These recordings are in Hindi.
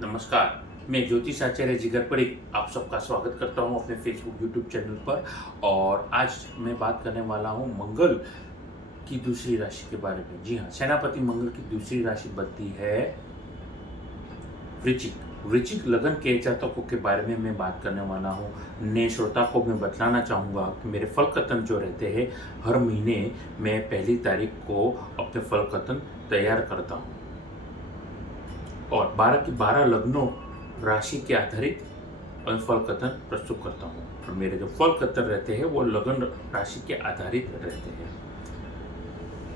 नमस्कार। मैं ज्योतिष आचार्य जिगर परीख आप सबका स्वागत करता हूं अपने फेसबुक यूट्यूब चैनल पर। और आज मैं बात करने वाला हूं मंगल की दूसरी राशि के बारे में। जी हाँ, सेनापति मंगल की दूसरी राशि बनती है वृश्चिक। वृश्चिक लगन के जातकों के बारे में मैं बात करने वाला हूँ। नए श्रोता को मैं बतलाना चाहूँगा कि मेरे फल कथन जो रहते हैं, हर महीने मैं पहली तारीख को अपने फल कथन तैयार करता हूँ और 12 की 12 लग्नों राशि के आधारित फल कथन प्रस्तुत करता हूँ। और मेरे जो फल कथन रहते हैं वो लगन राशि के आधारित रहते हैं।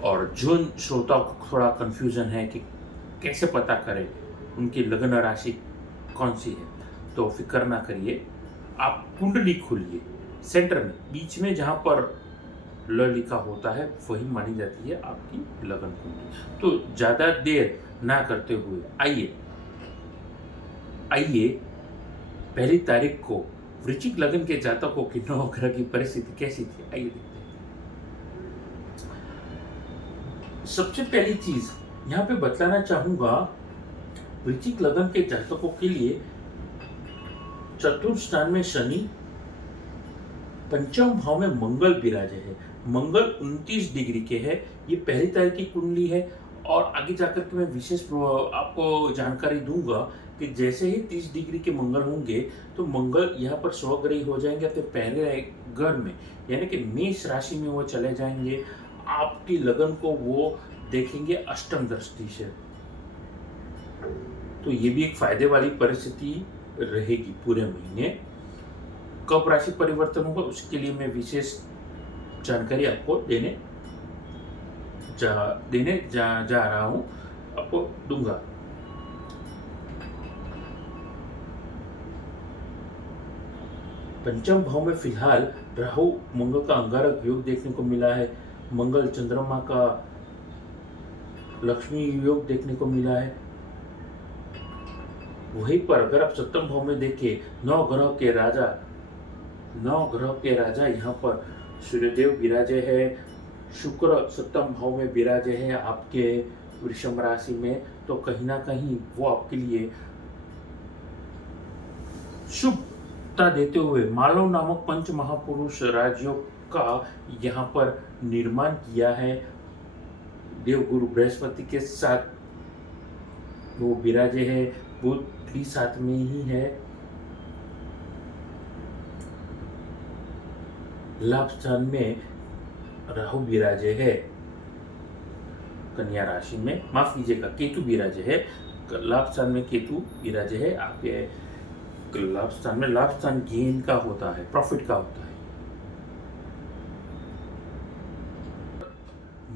और जो श्रोताओं को थोड़ा कन्फ्यूजन है कि कैसे पता करें उनकी लगन राशि कौन सी है, तो फिक्र ना करिए। आप कुंडली खोलिए, सेंटर में बीच में जहाँ पर ल लिखा होता है वही मानी जाती है आपकी लगन कुंडली। तो ज़्यादा देर ना करते हुए आइए पहली तारीख को वृश्चिक लगन के जातकों की नवग्रह की परिस्थिति कैसी थी, आइए देखते हैं। सबसे पहली चीज यहाँ पे बतलाना चाहूंगा, वृश्चिक लगन के जातकों के लिए चतुर्थ स्थान में शनि, पंचम भाव में मंगल विराजे है। मंगल 29 डिग्री के है। ये पहली तारीख की कुंडली है। और आगे जाकर के मैं विशेष आपको जानकारी दूंगा कि जैसे ही 30 डिग्री के मंगल होंगे तो मंगल यहाँ पर स्वग्रही हो जाएंगे अपने पहले घर में, यानी कि मेष राशि में वो चले जाएंगे। आपकी लगन को वो देखेंगे अष्टम दृष्टि से। तो ये भी एक फायदे वाली परिस्थिति रहेगी पूरे महीने। कब राशि परिवर्तन होगा उसके लिए मैं विशेष जानकारी आपको देने जा रहा हूं, आपको दूंगा। पंचम भाव में फिलहाल राहु मंगल का अंगारक योग देखने को मिला है। मंगल चंद्रमा का लक्ष्मी योग देखने को मिला है। वहीं पर अगर आप सप्तम भाव में देखिए, नौ ग्रह के राजा यहाँ पर सूर्यदेव विराजे है। शुक्र सप्तम भाव में विराजे है आपके वृषभ राशि में। तो कहीं ना कहीं वो आपके लिए शुभता देते हुए मालव नामक पंच महापुरुष राजयोग का यहाँ पर निर्माण किया है। देवगुरु बृहस्पति के साथ वो विराजे है। बुध भी साथ में ही है। लाभ स्थान में राहु विराजे है। कन्या राशि में, माफ कीजिएगा, केतु विराजे है। लाभ स्थान में केतु विराजे है। आपके लाभ स्थान गेन का होता है, प्रॉफिट का होता है।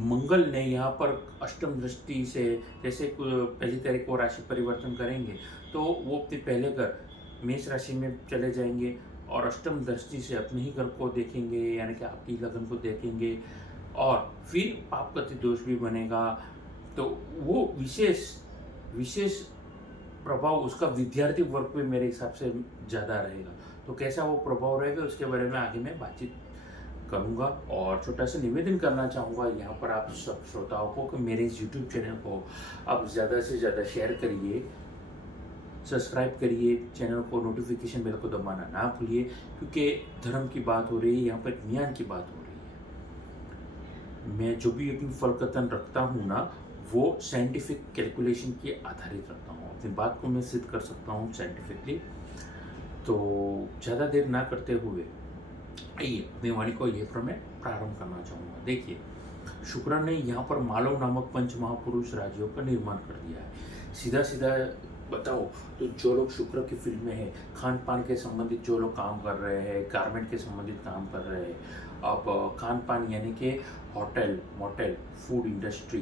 मंगल ने यहाँ पर अष्टम दृष्टि से, जैसे पहली तारीख को राशि परिवर्तन करेंगे तो वो अपने पहले घर मेष राशि में चले जाएंगे और अष्टम दृष्टि से अपने ही घर को देखेंगे, यानी कि आपकी लगन को देखेंगे। और फिर पापगति दोष भी बनेगा। तो वो विशेष प्रभाव उसका विद्यार्थी वर्ग पे मेरे हिसाब से ज़्यादा रहेगा। तो कैसा वो प्रभाव रहेगा उसके बारे में आगे मैं बातचीत करूँगा। और छोटा सा निवेदन करना चाहूँगा यहाँ पर आप सब श्रोताओं को कि मेरे इस यूट्यूब चैनल को आप ज़्यादा से ज़्यादा शेयर करिए, सब्सक्राइब करिए, चैनल को नोटिफिकेशन बेल को दबाना ना भूलिए, क्योंकि धर्म की बात हो रही है, यहाँ पर ज्ञान की बात हो रही है। मैं जो भी अपनी फल कथन रखता हूँ ना, वो साइंटिफिक कैलकुलेशन के आधारित रखता हूँ। अपनी बात को मैं सिद्ध कर सकता हूँ साइंटिफिकली। तो ज़्यादा देर ना करते हुए आइए अपनी वाणी को ये पर मैं प्रारंभ करना चाहूँगा। देखिए, शुक्र ने यहाँ पर मालव नामक पंच महापुरुष राजयोग का निर्माण कर दिया है। सीधा सीधा बताओ तो जो लोग शुक्र की फील्ड में है, खान पान के संबंधित जो लोग काम कर रहे हैं, गारमेंट के संबंधित काम कर रहे हैं, अब खान पान यानी कि hotel motel, food industry,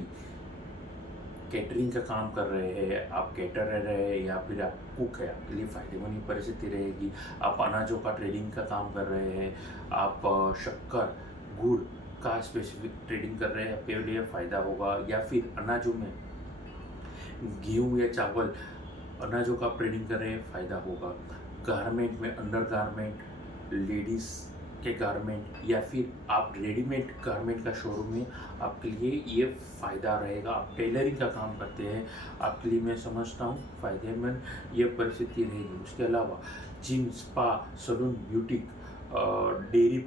catering का काम कर रहे हैं, आप कैटरर है या फिर आप कुक है, आपके लिए फायदेमंद परिस्थिति रहेगी। आप अनाजों का ट्रेडिंग का काम कर रहे हैं, आप शक्कर गुड़ का स्पेसिफिक ट्रेडिंग कर रहे हैं, आपके लिए फ़ायदा होगा। या फिर अनाजों में गेहूँ या चावल अनाजों का ट्रेडिंग कर रहे हैं, फ़ायदा होगा। गारमेंट में अंडर गारमेंट लेडीज़ के गारमेंट या फिर आप रेडीमेड गारमेंट का शोरूम है, आपके लिए ये फ़ायदा रहेगा। आप टेलरिंग का काम करते हैं, आपके लिए मैं समझता हूँ फ़ायदेमंद ये परिस्थिति रहेगी। उसके अलावा gym, spa, salon, boutique, dairy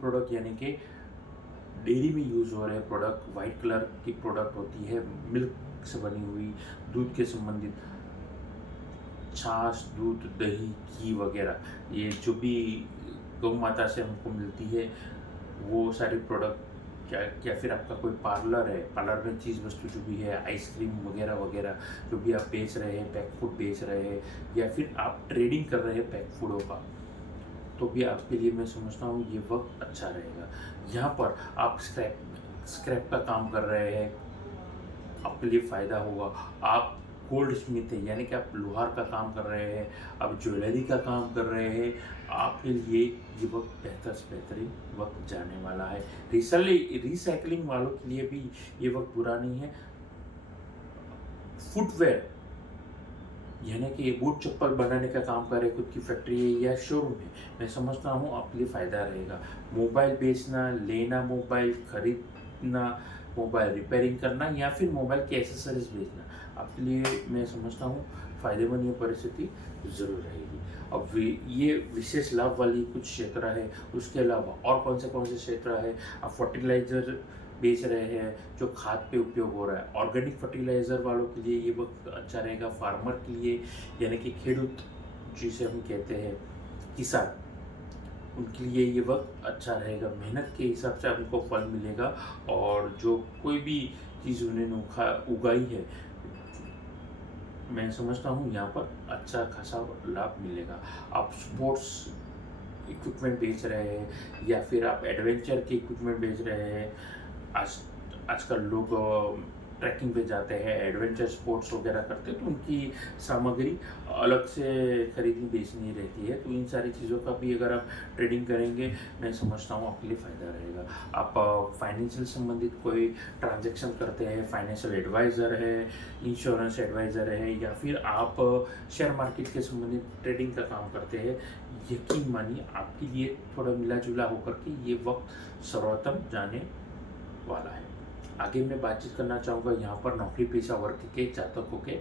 product यानी कि डेयरी में यूज़ हो रहे प्रोडक्ट, वाइट कलर की प्रोडक्ट होती है, मिल्क से बनी हुई, दूध के संबंधित, छाछ, दूध, दही, घी वगैरह, ये जो भी गौ माता से हमको मिलती है वो सारी प्रोडक्ट, क्या या फिर आपका कोई पार्लर है, पार्लर में चीज़ वस्तु जो भी है, आइसक्रीम वगैरह वगैरह जो भी आप बेच रहे हैं, पैक फूड बेच रहे हैं, या फिर आप ट्रेडिंग कर रहे हैं पैक फूडों का, तो भी आपके लिए मैं समझता हूँ ये वक्त अच्छा रहेगा। यहाँ पर आप स्क्रैप का काम कर रहे हैं, आपके लिए फ़ायदा होगा। आप गोल्ड स्मिथ है यानी कि आप लोहार का काम कर रहे हैं, आप ज्वेलरी का काम कर रहे हैं, आपके लिए ये वक्त बेहतर से बेहतरीन वक्त जाने वाला है। रिसाइकलिंग वालों के लिए भी ये वक्त बुरा नहीं है। फुटवेयर यानी कि बूट चप्पल बनाने का काम करे, खुद की फैक्ट्री है या शोरूम है, मैं समझता हूँ आपके लिए फ़ायदा रहेगा। मोबाइल बेचना, लेना, मोबाइल खरीदना, मोबाइल रिपेयरिंग करना या फिर मोबाइल की एसेसरीज बेचना, आपके लिए मैं समझता हूँ फ़ायदेमंद ये परिस्थिति ज़रूर रहेगी। अब ये विशेष लाभ वाली कुछ क्षेत्र है। उसके अलावा और कौन से क्षेत्र है? आप फर्टिलाइज़र बेच रहे हैं जो खाद पे उपयोग हो रहा है, ऑर्गेनिक फर्टिलाइज़र वालों के लिए ये वक्त अच्छा रहेगा। फार्मर के लिए यानी कि खेडूत जिसे हम कहते हैं, किसान, उनके लिए ये वक्त अच्छा रहेगा। मेहनत के हिसाब से आपको फल मिलेगा और जो कोई भी चीज़ उन्होंने उगाई है, मैं समझता हूँ यहाँ पर अच्छा खासा लाभ मिलेगा। आप स्पोर्ट्स इक्विपमेंट बेच रहे हैं या फिर आप एडवेंचर के इक्विपमेंट बेच रहे हैं, आज आजकल लोग ट्रैकिंग पे जाते हैं, एडवेंचर स्पोर्ट्स वगैरह करते हैं, तो उनकी सामग्री अलग से खरीदनी बेचनी रहती है। तो इन सारी चीज़ों का भी अगर आप ट्रेडिंग करेंगे, मैं समझता हूँ आपके लिए फ़ायदा रहेगा। आप फाइनेंशियल संबंधित कोई ट्रांजैक्शन करते हैं, फाइनेंशियल एडवाइज़र है, इंश्योरेंस एडवाइज़र है, या फिर आप शेयर मार्केट के संबंधित ट्रेडिंग का काम करते हैं, यकीन मानिए आपके लिए थोड़ा मिला जुला होकर के ये वक्त सर्वोत्तम जाने वाला है। आगे मैं बातचीत करना चाहूँगा यहाँ पर नौकरी पेशा वर्ग के जातकों के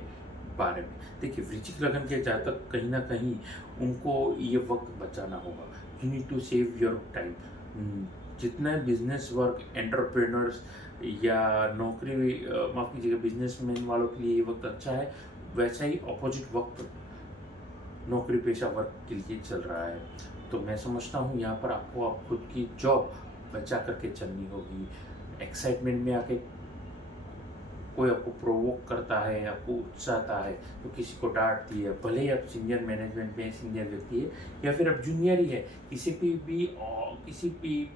बारे में। देखिए, वृश्चिक लगन के जातक कहीं ना कहीं उनको ये वक्त बचाना होगा। You need to save your time. जितने बिजनेस वर्क, एंटरप्रेन्योर्स या नौकरी, माफ़ कीजिएगा, बिजनेसमैन वालों के लिए ये वक्त अच्छा है, वैसा ही अपोजिट वक्त नौकरी पेशा वर्ग के लिए चल रहा है। तो मैं समझता हूँ यहाँ पर आपको आप खुद की जॉब बचा करके चलनी होगी। एक्साइटमेंट में आके कोई आपको प्रोवोक करता है, आपको उकसाता है, तो किसी को डांट दिए, भले ही आप सीनियर मैनेजमेंट में सीनियर व्यक्ति है या फिर आप जूनियर ही है, किसी भी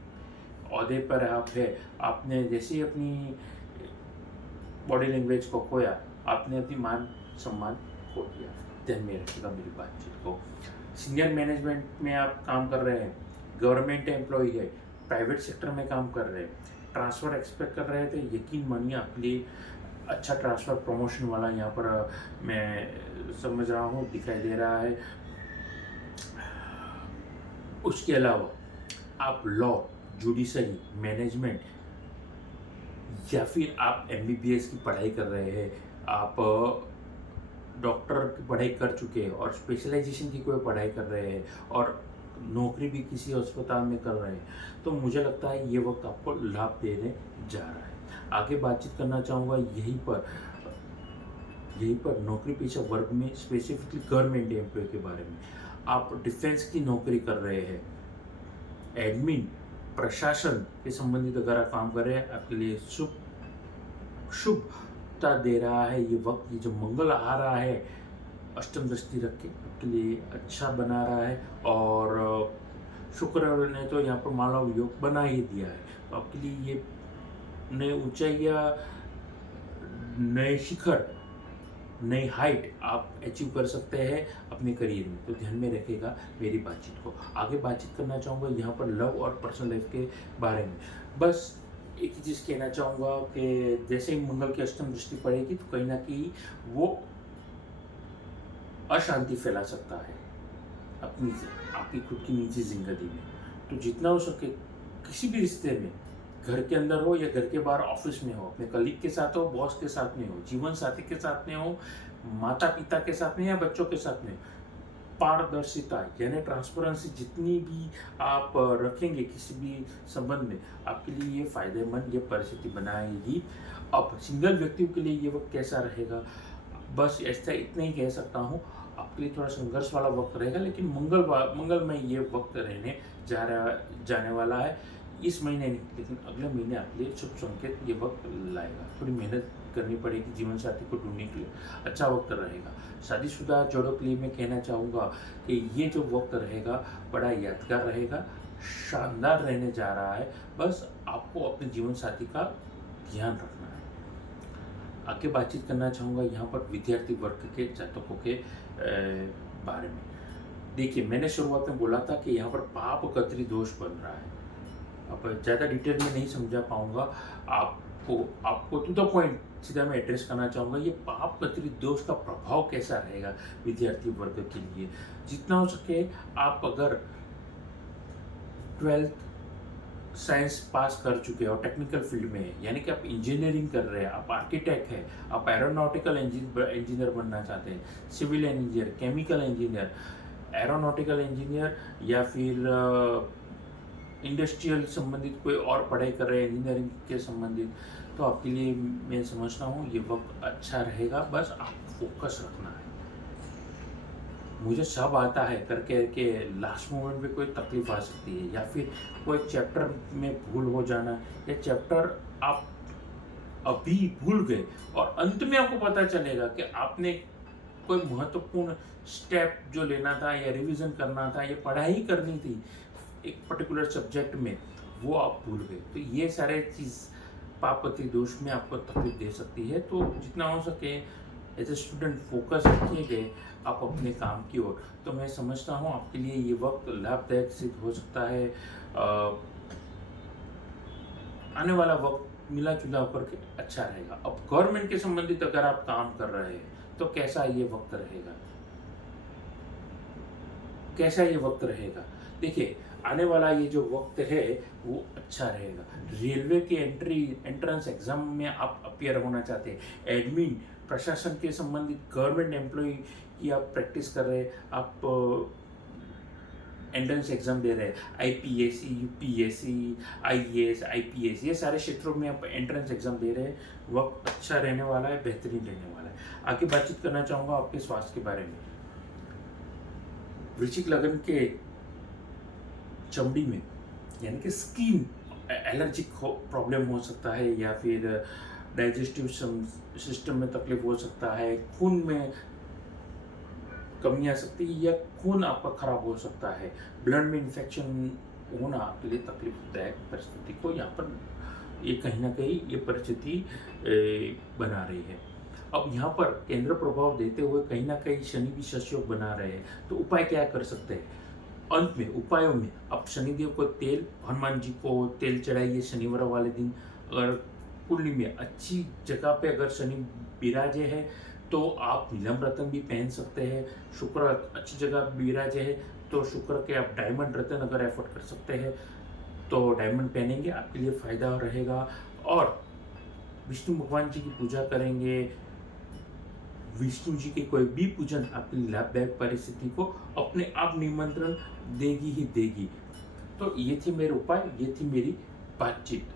ओहदे पर आप है, आपने जैसे ही अपनी बॉडी लैंग्वेज को खोया, आपने अपनी मान सम्मान खो दिया। ध्यान में रखिएगा मेरी बातचीत को। सीनियर मैनेजमेंट में आप काम कर रहे हैं, गवर्नमेंट एम्प्लॉय है, प्राइवेट सेक्टर में काम कर रहे हैं, ट्रांसफ़र एक्सपेक्ट कर रहे थे, यकीन मानिए आपके लिए अच्छा ट्रांसफ़र प्रमोशन वाला यहाँ पर मैं समझ रहा हूँ, दिखाई दे रहा है। उसके अलावा आप लॉ, जुडिशरी, मैनेजमेंट या फिर आप एमबीबीएस की पढ़ाई कर रहे हैं, आप डॉक्टर की पढ़ाई कर चुके हैं और स्पेशलाइजेशन की कोई पढ़ाई कर रहे हैं और नौकरी भी किसी अस्पताल में कर रहे हैं, तो मुझे लगता है ये वक्त आपको लाभ देने जा रहा है। आगे बातचीत करना चाहूँगा यहीं पर नौकरी पेशा वर्ग में, स्पेसिफिकली गवर्नमेंट एम्प्लॉय के बारे में। आप डिफेंस की नौकरी कर रहे हैं, एडमिन, प्रशासन के संबंधित अगर आप काम कर रहे हैं, आपके लिए शुभता दे रहा है ये वक्त। ये जो मंगल आ रहा है अष्टम दृष्टि रख के आपके लिए अच्छा बना रहा है, और शुक्र ने तो यहाँ पर मानव योग बना ही दिया है, तो आपके लिए ये नई ऊंचाइयाँ, नए शिखर, नई हाइट आप अचीव कर सकते हैं अपने करियर में। तो ध्यान में रखिएगा मेरी बातचीत को। आगे बातचीत करना चाहूँगा यहाँ पर लव और पर्सनल लाइफ के बारे में। बस एक ही चीज़ कहना चाहूँगा कि जैसे ही मंगल की अष्टम दृष्टि पड़ेगी तो कहीं ना कहीं वो अशांति फैला सकता है आपकी खुद की निजी जिंदगी में। तो जितना हो सके किसी भी रिश्ते में, घर के अंदर हो या घर के बाहर, ऑफिस में हो, अपने कलीग के साथ हो, बॉस के साथ में हो, जीवन साथी के साथ में हो, माता पिता के साथ में या बच्चों के साथ में, पारदर्शिता यानी ट्रांसपेरेंसी जितनी भी आप रखेंगे किसी भी संबंध में, आपके लिए ये फायदेमंद ये परिस्थिति बनाएगी। अब सिंगल व्यक्तियों के लिए ये वक्त कैसा रहेगा, बस ऐसा इतना ही कह सकता हूँ, आपके लिए थोड़ा संघर्ष वाला वक्त रहेगा, लेकिन मंगलमय ये वक्त रहने जाने वाला है। इस महीने नहीं, लेकिन अगले महीने आपके लिए शुभ संकेत ये वक्त लाएगा। थोड़ी मेहनत करनी पड़ेगी जीवन साथी को ढूंढने के लिए, अच्छा वक्त रहेगा। शादीशुदा जोड़ों के लिए मैं कहना चाहूँगा कि ये जो वक्त रहेगा बड़ा यादगार रहेगा, शानदार रहने जा रहा है। बस आपको अपने जीवन साथी का ध्यान रखना है। आगे बातचीत करना चाहूँगा यहाँ पर विद्यार्थी वर्ग के जातकों के बारे में। देखिए, मैंने शुरुआत में बोला था कि यहाँ पर पाप कतरी दोष बन रहा है। अब ज़्यादा डिटेल में नहीं समझा पाऊँगा, आपको टू द पॉइंट सीधा मैं एड्रेस करना चाहूँगा। ये पाप कतरी दोष का प्रभाव कैसा रहेगा विद्यार्थी वर्ग के लिए। जितना हो सके आप अगर 12th साइंस पास कर चुके हो, टेक्निकल फील्ड में है, यानी कि आप इंजीनियरिंग कर रहे हैं, आप आर्किटेक्ट हैं, आप एरोनॉटिकल इंजीनियर बनना चाहते हैं, civil engineer, chemical engineer, aeronautical engineer या फिर इंडस्ट्रियल संबंधित कोई और पढ़ाई कर रहे हैं इंजीनियरिंग के संबंधित, तो आपके लिए मैं समझता हूँ ये वक्त अच्छा रहेगा। बस आप फोकस रखना है। मुझे सब आता है करके के लास्ट मोमेंट में कोई तकलीफ आ सकती है, या फिर कोई चैप्टर में भूल हो जाना, या चैप्टर आप अभी भूल गए और अंत में आपको पता चलेगा कि आपने कोई महत्वपूर्ण स्टेप जो लेना था या रिवीजन करना था या पढ़ाई करनी थी एक पर्टिकुलर सब्जेक्ट में, वो आप भूल गए। तो ये सारे चीज़ पापति दोष में आपको तकलीफ दे सकती है। तो जितना हो सके एज ए स्टूडेंट फोकस रखिए आप अपने काम की ओर। तो मैं समझता हूँ आपके लिए ये वक्त लाभदायक सिद्ध हो सकता है। आने वाला वक्त मिला जुला होकर के अच्छा रहेगा। अब गवर्नमेंट के संबंधित अगर आप काम कर रहे हैं तो कैसा ये वक्त रहेगा, कैसा ये वक्त रहेगा। देखिए, आने वाला ये जो वक्त है वो अच्छा रहेगा। रेलवे के एंट्रेंस एग्जाम में आप अपियर होना चाहते हैं, एडमिन प्रशासन के संबंधित गवर्नमेंट एम्प्लॉय की आप प्रैक्टिस कर रहे हैं, आप एंट्रेंस एग्जाम दे रहे हैं, आईपीएससी, यूपीएससी, आईएएस, आईपीएस, ये सारे क्षेत्रों में आप एंट्रेंस एग्जाम दे रहे हैं, वक्त अच्छा रहने वाला है, बेहतरीन रहने वाला है। आगे बातचीत करना चाहूँगा आपके स्वास्थ्य के बारे में। वृश्चिक लग्न के चमड़ी में यानी कि स्किन एलर्जिक प्रॉब्लम हो सकता है, या फिर डाइजेस्टिव सिस्टम में तकलीफ हो सकता है, खून में कमी आ सकती है, या खून आपका खराब हो सकता है, ब्लड में इन्फेक्शन होना आपके लिए तकलीफदायक परिस्थिति को यहाँ पर ये कहीं ना कहीं ये परिस्थिति बना रही है। अब यहाँ पर केंद्र प्रभाव देते हुए कहीं ना कहीं शनि भी सशयोग बना रहे हैं। तो उपाय क्या कर सकते हैं? अंत में उपायों में आप शनिदेव को तेल, हनुमान जी को तेल चढ़ाइए शनिवार वाले दिन। अगर कुंडली में अच्छी जगह पे अगर शनि विराजे है तो आप नीलम रतन भी पहन सकते हैं। शुक्र अच्छी जगह विराजे है तो शुक्र के आप डायमंड रतन अगर एफर्ट कर सकते हैं तो डायमंड पहनेंगे, आपके लिए फायदा रहेगा। और विष्णु भगवान जी की पूजा करेंगे, विष्णु जी के कोई भी पूजन आपकी लाभदायक परिस्थिति को अपने आप निमंत्रण देगी ही देगी। तो ये थे मेरे उपाय, ये थी मेरी बातचीत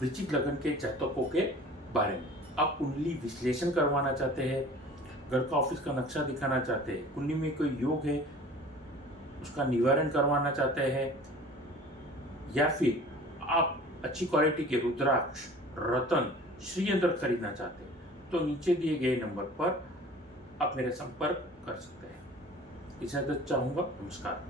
वृश्चिक लग्न के जातकों के बारे में। आप कुंडली विश्लेषण करवाना चाहते हैं, घर का ऑफिस का नक्शा दिखाना चाहते हैं, कुंडली में कोई योग है उसका निवारण करवाना चाहते हैं, या फिर आप अच्छी क्वालिटी के रुद्राक्ष, रतन, श्रीयंत्र खरीदना चाहते हैं, तो नीचे दिए गए नंबर पर आप मेरे संपर्क कर सकते हैं। इजाजत चाहूँगा। नमस्कार।